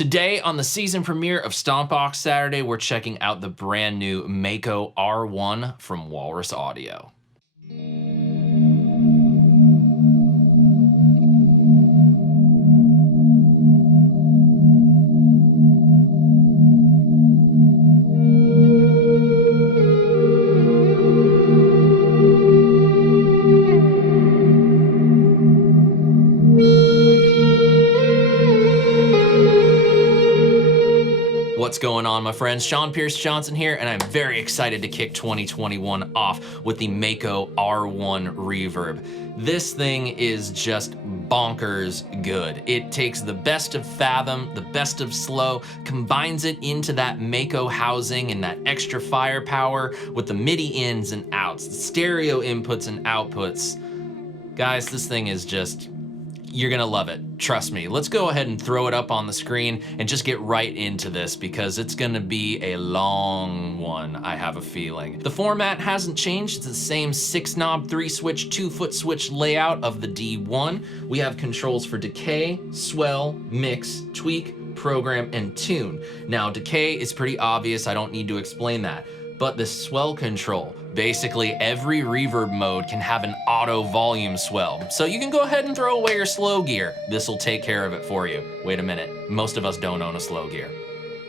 Today on the season premiere of Stompbox Saturday, we're checking out the brand new Mako R1 from Walrus Audio. What's going on, my friends? SeanPierceJohnson here, and I'm very excited to kick 2021 off with the Mako R1 Reverb. This thing is just bonkers good. It takes the best of Fathom, the best of Slo, combines it into that Mako housing and that extra firepower with the MIDI ins and outs, the stereo inputs and outputs. Guys, this thing is just... you're gonna love it, trust me. Let's go ahead and throw it up on the screen and just get right into this because it's gonna be a long one, I have a feeling. The format hasn't changed. It's the same 6-knob, 3-switch, 2-foot switch layout of the D1. We have controls for decay, swell, mix, tweak, program, and tune. Now, decay is pretty obvious. I don't need to explain that. But the swell control, basically every reverb mode can have an auto volume swell. So you can go ahead and throw away your slow gear. This will take care of it for you. Wait a minute, most of us don't own a slow gear.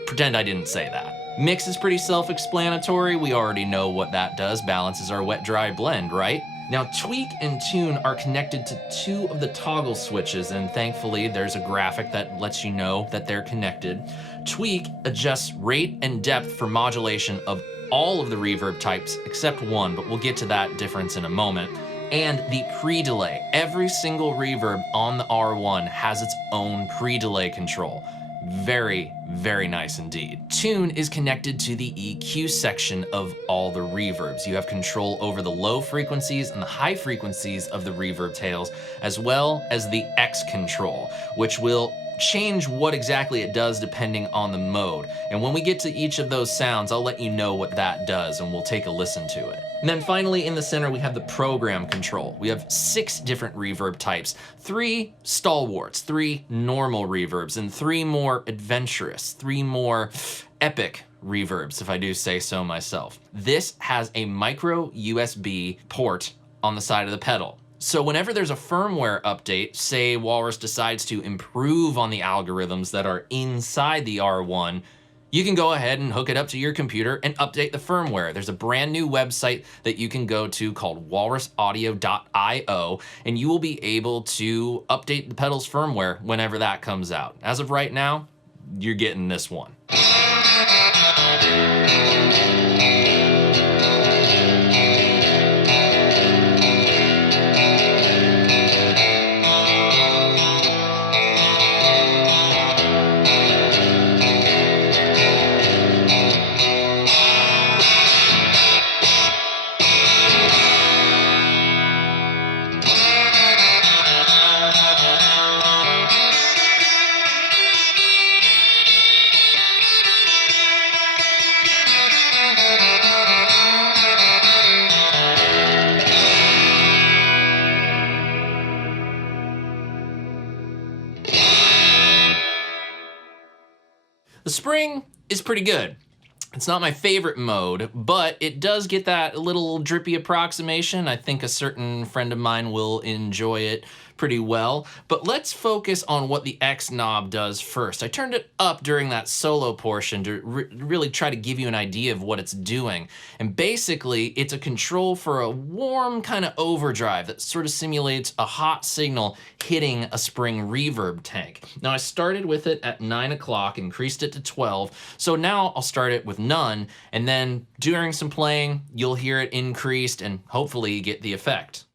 Pretend I didn't say that. Mix is pretty self-explanatory. We already know what that does. Balances our wet-dry blend, right? Now, tweak and tune are connected to 2 of the toggle switches, and thankfully there's a graphic that lets you know that they're connected. Tweak adjusts rate and depth for modulation of all of the reverb types except one, but we'll get to that difference in a moment. And the pre-delay. Every single reverb on the R1 has its own pre-delay control. Very, very nice indeed. Tune is connected to the EQ section of all the reverbs. You have control over the low frequencies and the high frequencies of the reverb tails, as well as the X control, which will change what exactly it does depending on the mode. And when we get to each of those sounds, I'll let you know what that does and we'll take a listen to it. And then finally in the center, we have the program control. We have 6 different reverb types, 3 stalwarts, 3 normal reverbs, and 3 more adventurous, 3 more epic reverbs, if I do say so myself. This has a micro USB port on the side of the pedal. So whenever there's a firmware update, say Walrus decides to improve on the algorithms that are inside the R1, you can go ahead and hook it up to your computer and update the firmware. There's a brand new website that you can go to called walrusaudio.io, and you will be able to update the pedal's firmware whenever that comes out. As of right now, you're getting this one. The spring is pretty good. It's not my favorite mode, but it does get that little drippy approximation. I think a certain friend of mine will enjoy it pretty well. But let's focus on what the X knob does first. I turned it up during that solo portion to really try to give you an idea of what it's doing. And basically, it's a control for a warm kind of overdrive that sort of simulates a hot signal hitting a spring reverb tank. Now, I started with it at 9 o'clock, increased it to 12. So now I'll start it with none, and then during some playing, you'll hear it increased and hopefully get the effect.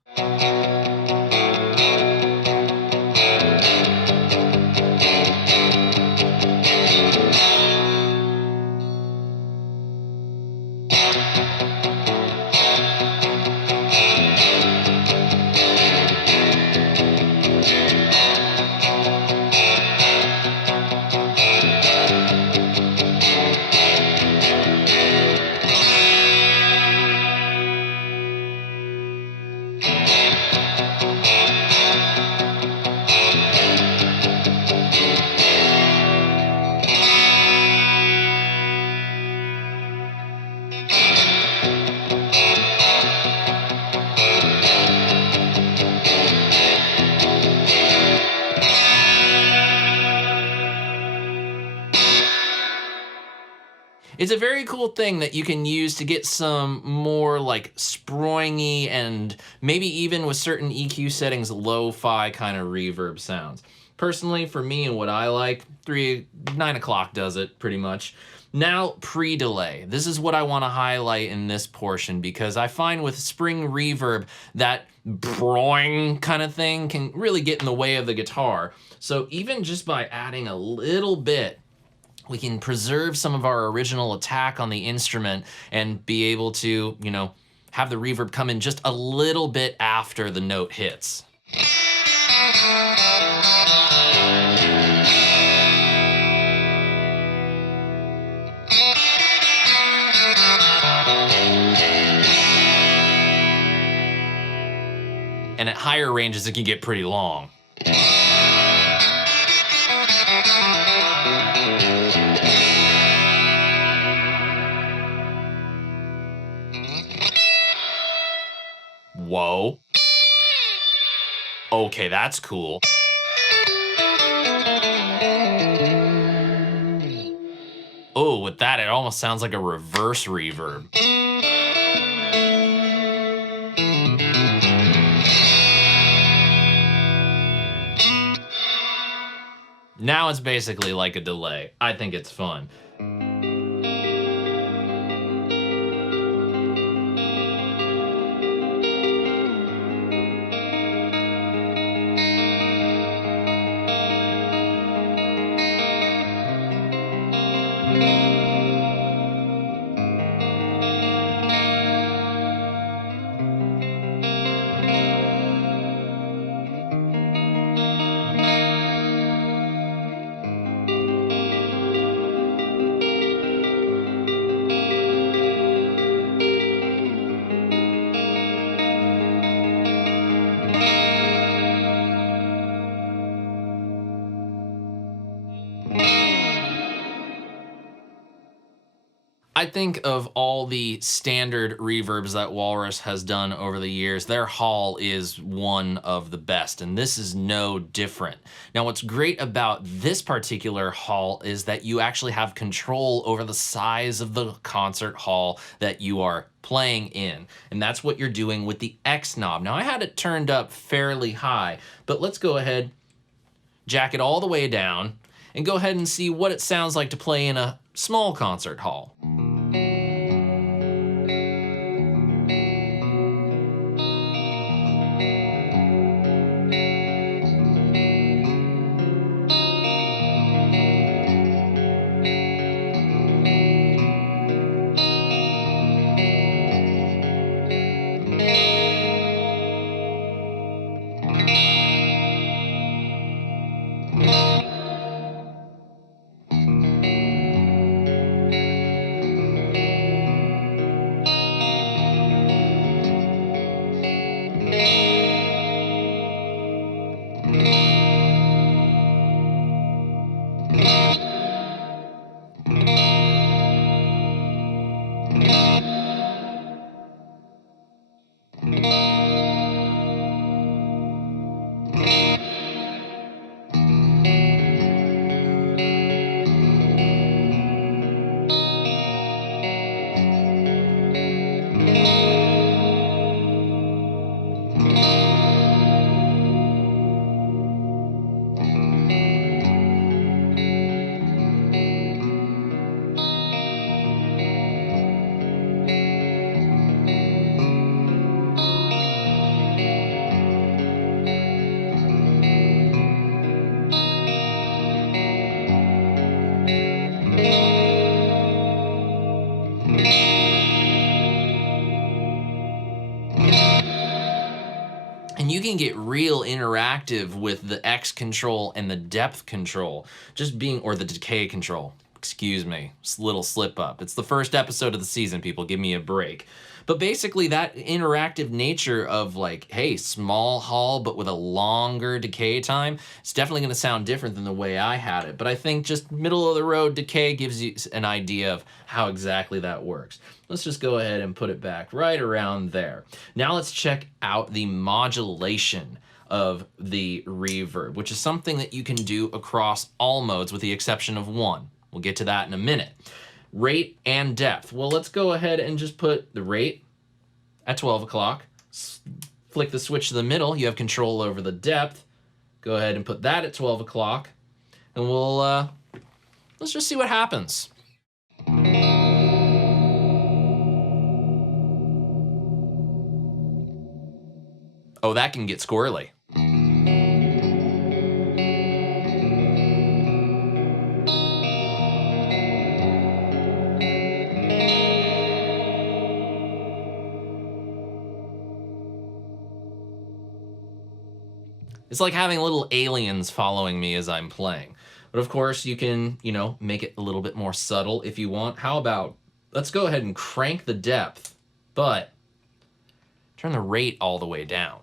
It's a very cool thing that you can use to get some more like springy and maybe even with certain EQ settings, lo-fi kind of reverb sounds. Personally, for me and what I like, 9 o'clock does it pretty much. Now, pre-delay. This is what I want to highlight in this portion because I find with spring reverb that broing kind of thing can really get in the way of the guitar. So even just by adding a little bit, we can preserve some of our original attack on the instrument and be able to, you know, have the reverb come in just a little bit after the note hits. And at higher ranges, it can get pretty long. Whoa. Okay, that's cool. Oh, with that, it almost sounds like a reverse reverb. Now it's basically like a delay. I think it's fun. I think of all the standard reverbs that Walrus has done over the years, their Hall is one of the best, and this is no different. Now, what's great about this particular Hall is that you actually have control over the size of the concert hall that you are playing in, and that's what you're doing with the X knob. Now, I had it turned up fairly high, but let's go ahead, jack it all the way down, and go ahead and see what it sounds like to play in a small concert hall. And you can get real interactive with the X control and the depth control, just being, or the decay control. Excuse me, little slip up. It's the first episode of the season, people, give me a break. But basically that interactive nature of like, hey, small hall, but with a longer decay time, it's definitely gonna sound different than the way I had it. But I think just middle of the road decay gives you an idea of how exactly that works. Let's just go ahead and put it back right around there. Now let's check out the modulation of the reverb, which is something that you can do across all modes with the exception of one. We'll get to that in a minute. rate and depth. Well, let's go ahead and just put the rate at 12 o'clock. Flick the switch to the middle. You have control over the depth. Go ahead and put that at 12 o'clock. And we'll, let's just see what happens. Oh, that can get squirrely. It's like having little aliens following me as I'm playing. But of course you can, you know, make it a little bit more subtle if you want. How about, let's go ahead and crank the depth, but turn the rate all the way down.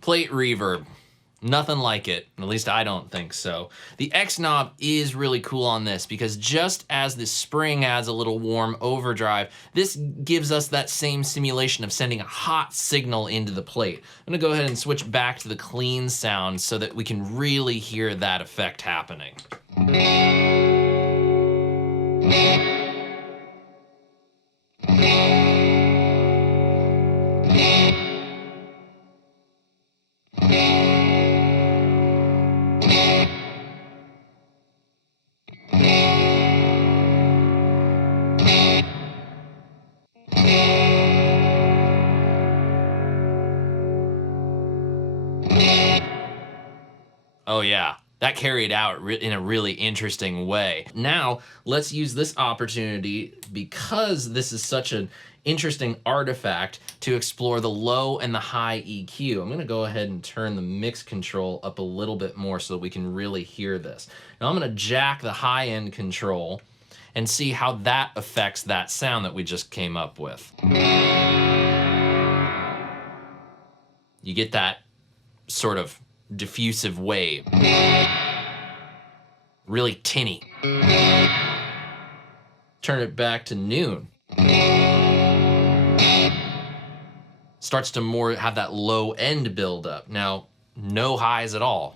Plate reverb. Nothing like it, at least I don't think so. The X knob is really cool on this because just as the spring adds a little warm overdrive, this gives us that same simulation of sending a hot signal into the plate. I'm gonna go ahead and switch back to the clean sound so that we can really hear that effect happening. Oh yeah, that carried out in a really interesting way. Now, let's use this opportunity, because this is such an interesting artifact, to explore the low and the high EQ. I'm gonna go ahead and turn the mix control up a little bit more so that we can really hear this. Now I'm gonna jack the high end control and see how that affects that sound that we just came up with. You get that sort of diffusive wave. Really tinny. Turn it back to noon. Starts to more have that low end build up. Now, no highs at all.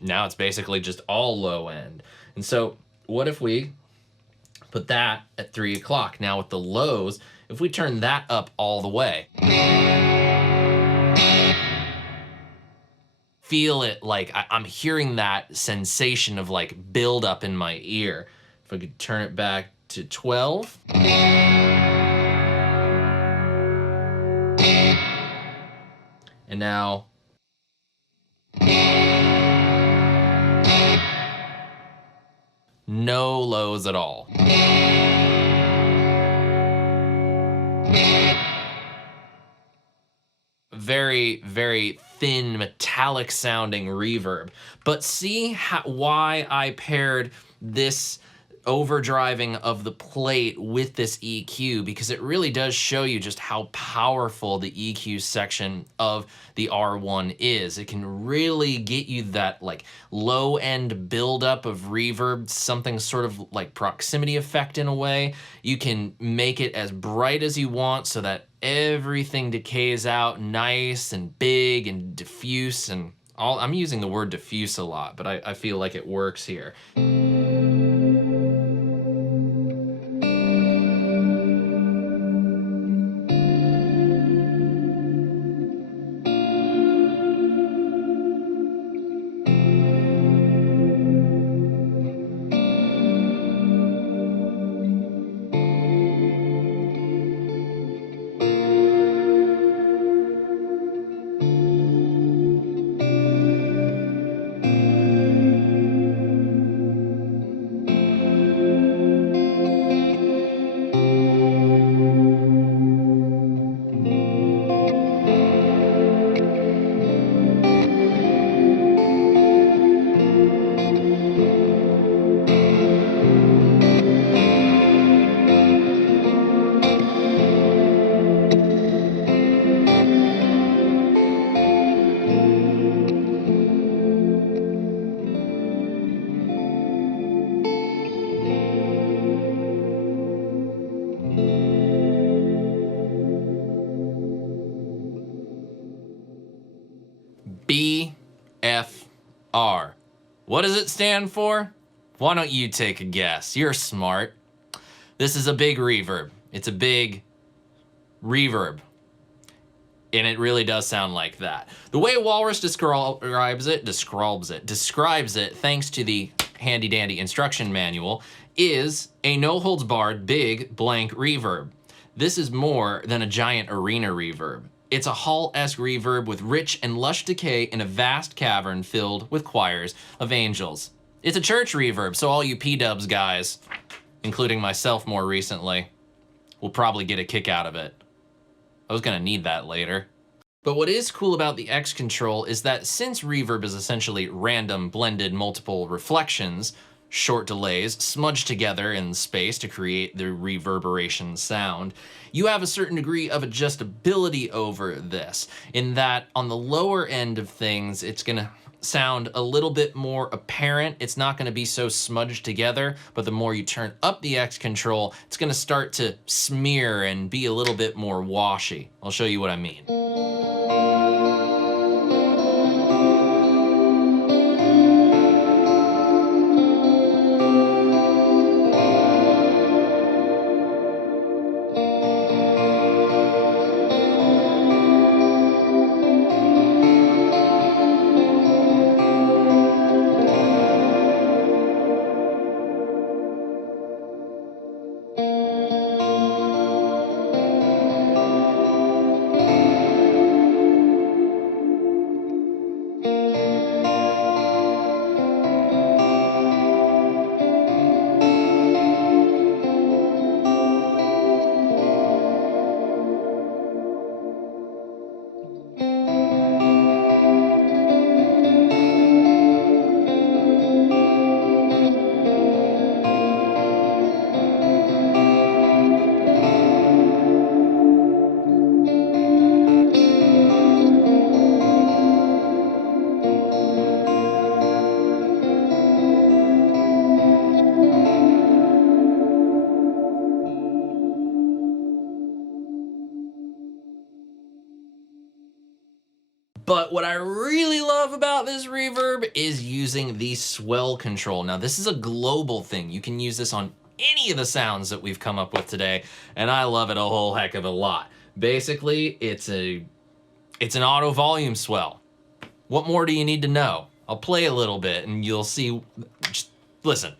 Now it's basically just all low end. And so what if we put that at 3 o'clock? Now with the lows, if we turn that up all the way, feel it, like I'm hearing that sensation of like build up in my ear. If I could turn it back to 12. And now no lows at all. Very, very thin, metallic sounding reverb. But see why I paired this overdriving of the plate with this EQ, because it really does show you just how powerful the EQ section of the R1 is. It can really get you that like low end buildup of reverb, something sort of like proximity effect in a way. You can make it as bright as you want so that everything decays out nice and big and diffuse, and I'm using the word diffuse a lot, but I feel like it works here. BFR. What does it stand for? Why don't you take a guess? You're smart. This is a big reverb. It's a big reverb. And it really does sound like that. The way Walrus describes it, thanks to the handy dandy instruction manual, is a no-holds-barred big blank reverb. This is more than a giant arena reverb. It's a hall-esque reverb with rich and lush decay in a vast cavern filled with choirs of angels. It's a church reverb, so all you P-dubs guys, including myself more recently, will probably get a kick out of it. I was gonna need that later. But what is cool about the X control is that since reverb is essentially random blended multiple reflections, short delays smudged together in space to create the reverberation sound, you have a certain degree of adjustability over this, in that on the lower end of things, it's gonna sound a little bit more apparent. It's not gonna be so smudged together, but the more you turn up the X control, it's gonna start to smear and be a little bit more washy. I'll show you what I mean. But what I really love about this reverb is using the swell control. Now, this is a global thing. You can use this on any of the sounds that we've come up with today, and I love it a whole heck of a lot. Basically, it's an auto volume swell. What more do you need to know? I'll play a little bit and you'll see. Just listen.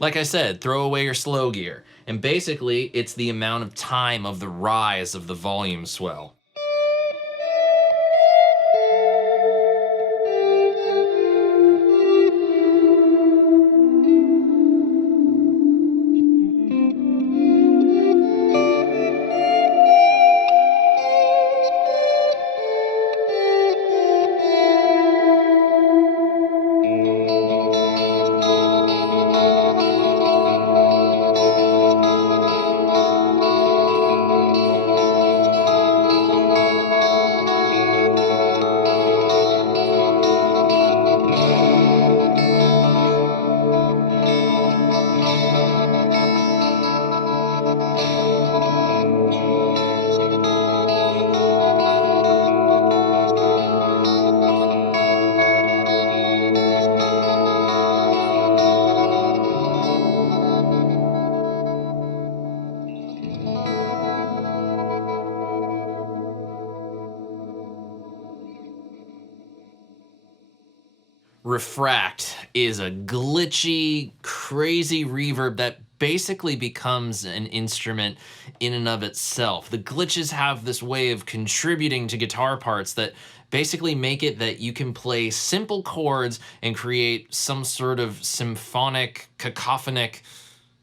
Like I said, throw away your slow gear. And basically, it's the amount of time of the rise of the volume swell. Refract is a glitchy, crazy reverb that basically becomes an instrument in and of itself. The glitches have this way of contributing to guitar parts that basically make it that you can play simple chords and create some sort of symphonic, cacophonic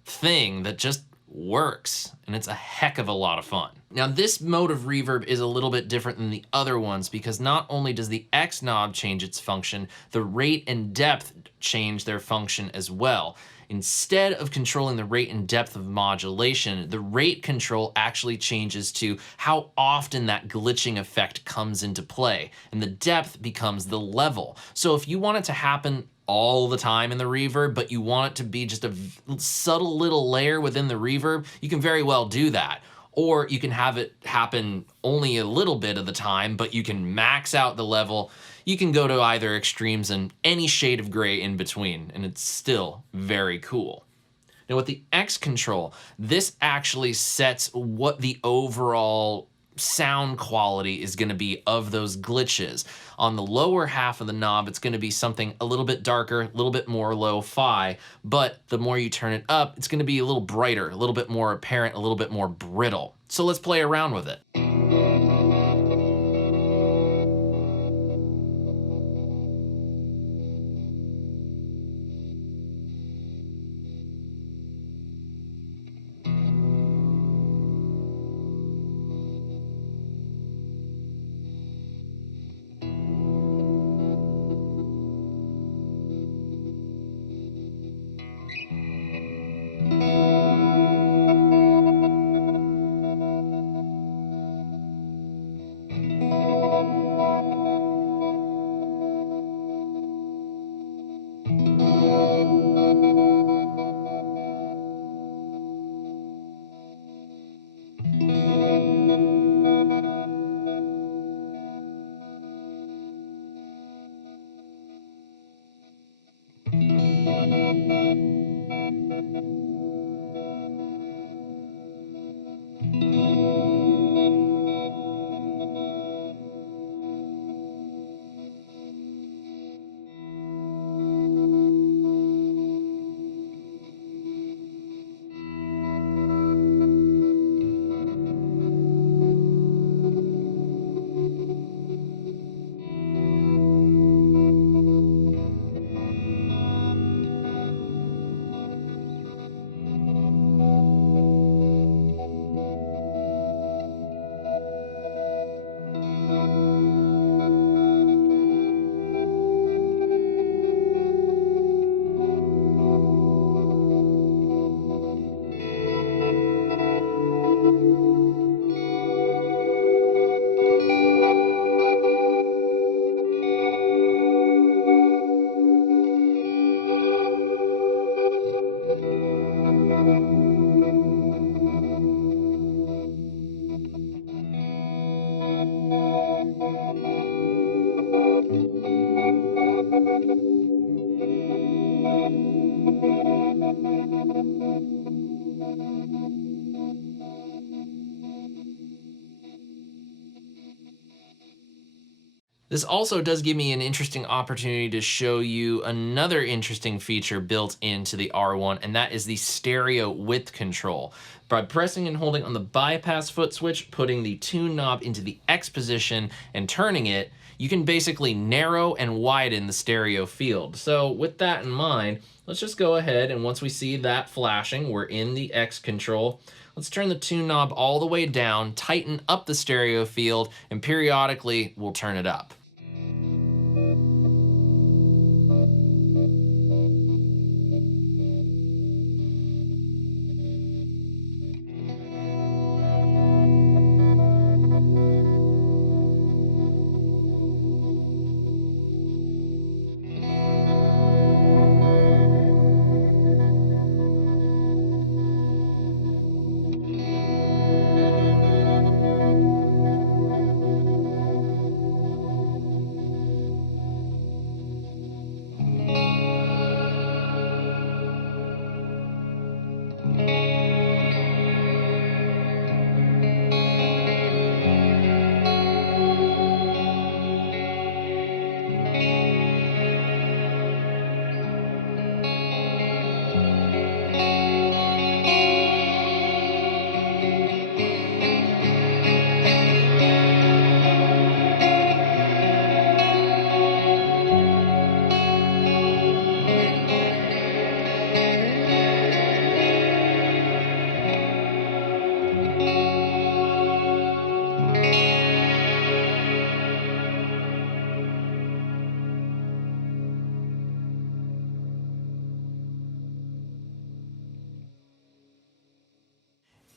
thing that just works, and it's a heck of a lot of fun. Now, this mode of reverb is a little bit different than the other ones because not only does the X knob change its function, the rate and depth change their function as well. Instead of controlling the rate and depth of modulation, the rate control actually changes to how often that glitching effect comes into play, and the depth becomes the level. So if you want it to happen all the time in the reverb, but you want it to be just a subtle little layer within the reverb, you can very well do that. Or you can have it happen only a little bit of the time, but you can max out the level. You can go to either extremes and any shade of gray in between, and it's still very cool. Now with the X control, this actually sets what the overall sound quality is going to be of those glitches. On the lower half of the knob, it's going to be something a little bit darker, a little bit more lo-fi, but the more you turn it up, it's going to be a little brighter, a little bit more apparent, a little bit more brittle. So let's play around with it. This also does give me an interesting opportunity to show you another interesting feature built into the R1, and that is the stereo width control. By pressing and holding on the bypass foot switch, putting the tune knob into the X position and turning it, you can basically narrow and widen the stereo field. So with that in mind, let's just go ahead, and once we see that flashing, we're in the X control. Let's turn the tune knob all the way down, tighten up the stereo field, and periodically we'll turn it up.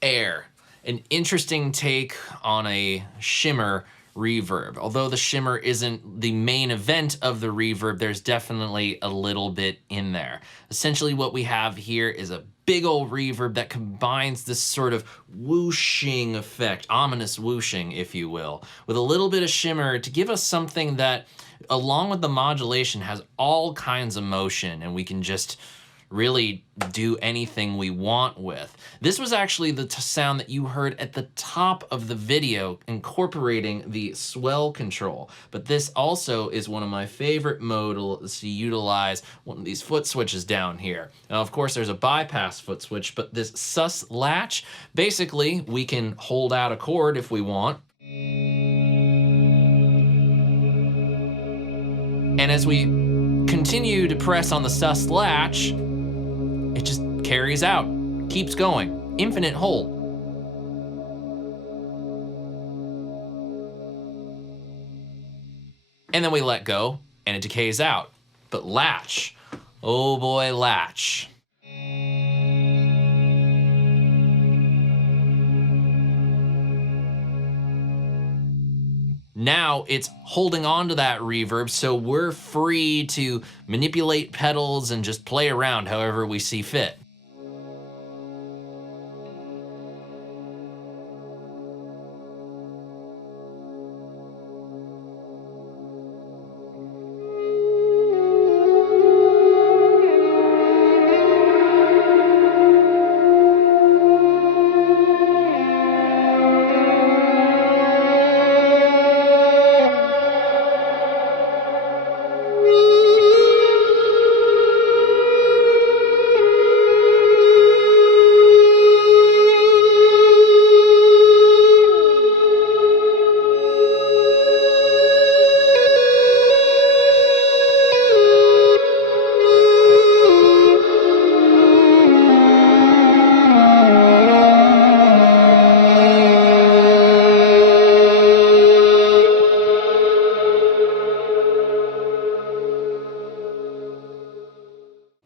Air, an interesting take on a shimmer reverb. Although the shimmer isn't the main event of the reverb, there's definitely a little bit in there. Essentially what we have here is a big old reverb that combines this sort of whooshing effect, ominous whooshing, if you will, with a little bit of shimmer to give us something that, along with the modulation, has all kinds of motion, and we can just really do anything we want with. This was actually the sound that you heard at the top of the video, incorporating the swell control. But this also is one of my favorite modals to utilize one of these foot switches down here. Now, of course, there's a bypass foot switch, but this sus latch, basically, we can hold out a chord if we want. And as we continue to press on the sus latch, it just carries out, keeps going, infinite hold. And then we let go and it decays out. But latch, oh boy, latch. Now it's holding on to that reverb, so we're free to manipulate pedals and just play around however we see fit.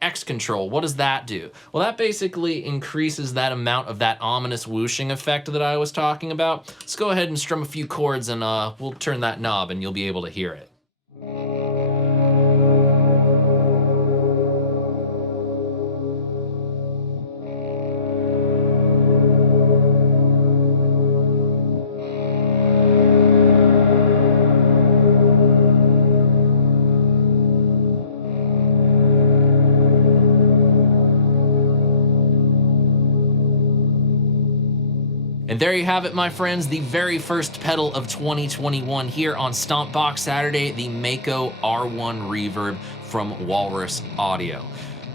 X control, what does that do? Well, that basically increases that amount of that ominous whooshing effect that I was talking about. Let's go ahead and strum a few chords and we'll turn that knob and you'll be able to hear it. And there you have it, my friends, the very first pedal of 2021 here on Stompbox Saturday, the Mako R1 Reverb from Walrus Audio.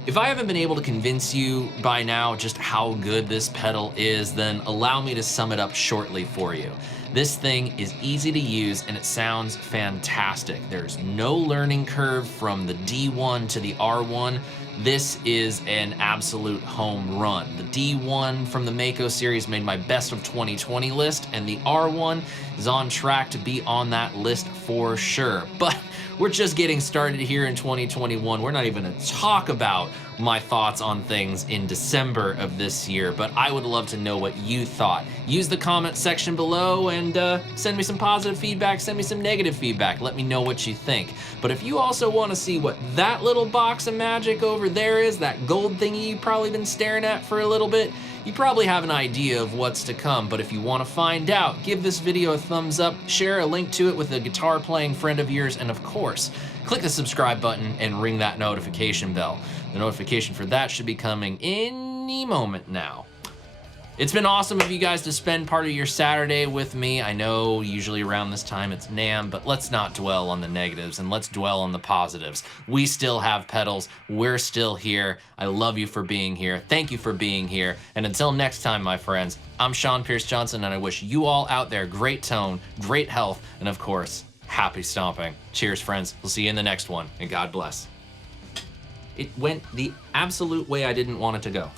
If I haven't been able to convince you by now just how good this pedal is, then allow me to sum it up shortly for you. This thing is easy to use and it sounds fantastic. There's no learning curve from the D1 to the R1. This is an absolute home run. The D1 from the Mako series made my best of 2020 list, and the R1 is on track to be on that list for sure. But we're just getting started here in 2021. We're not even gonna talk about my thoughts on things in December of this year, but I would love to know what you thought. Use the comment section below and send me some positive feedback, send me some negative feedback. Let me know what you think. But if you also wanna see what that little box of magic over there is, that gold thingy you've probably been staring at for a little bit, you probably have an idea of what's to come, but if you want to find out, give this video a thumbs up, share a link to it with a guitar playing friend of yours, and of course, click the subscribe button and ring that notification bell. The notification for that should be coming any moment now. It's been awesome of you guys to spend part of your Saturday with me. I know usually around this time it's NAMM, but let's not dwell on the negatives and let's dwell on the positives. We still have pedals. We're still here. I love you for being here. Thank you for being here. And until next time, my friends, I'm SeanPierceJohnson, and I wish you all out there great tone, great health, and of course, happy stomping. Cheers, friends. We'll see you in the next one, and God bless. It went the absolute way I didn't want it to go.